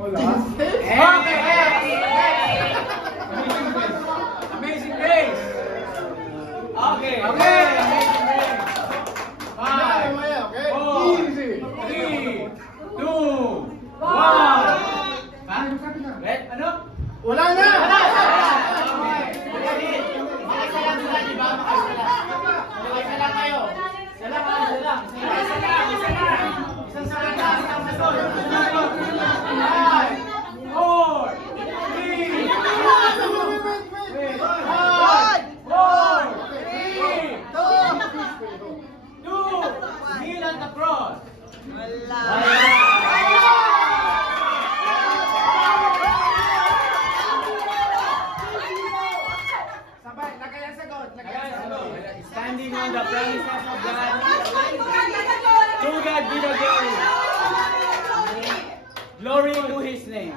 Amazing Grace. Okay. Amazing Grace. 5, 4, 3, 2, 1. Ano? Wala na! Standing on the promises of God, to God be the glory. Glory to His name.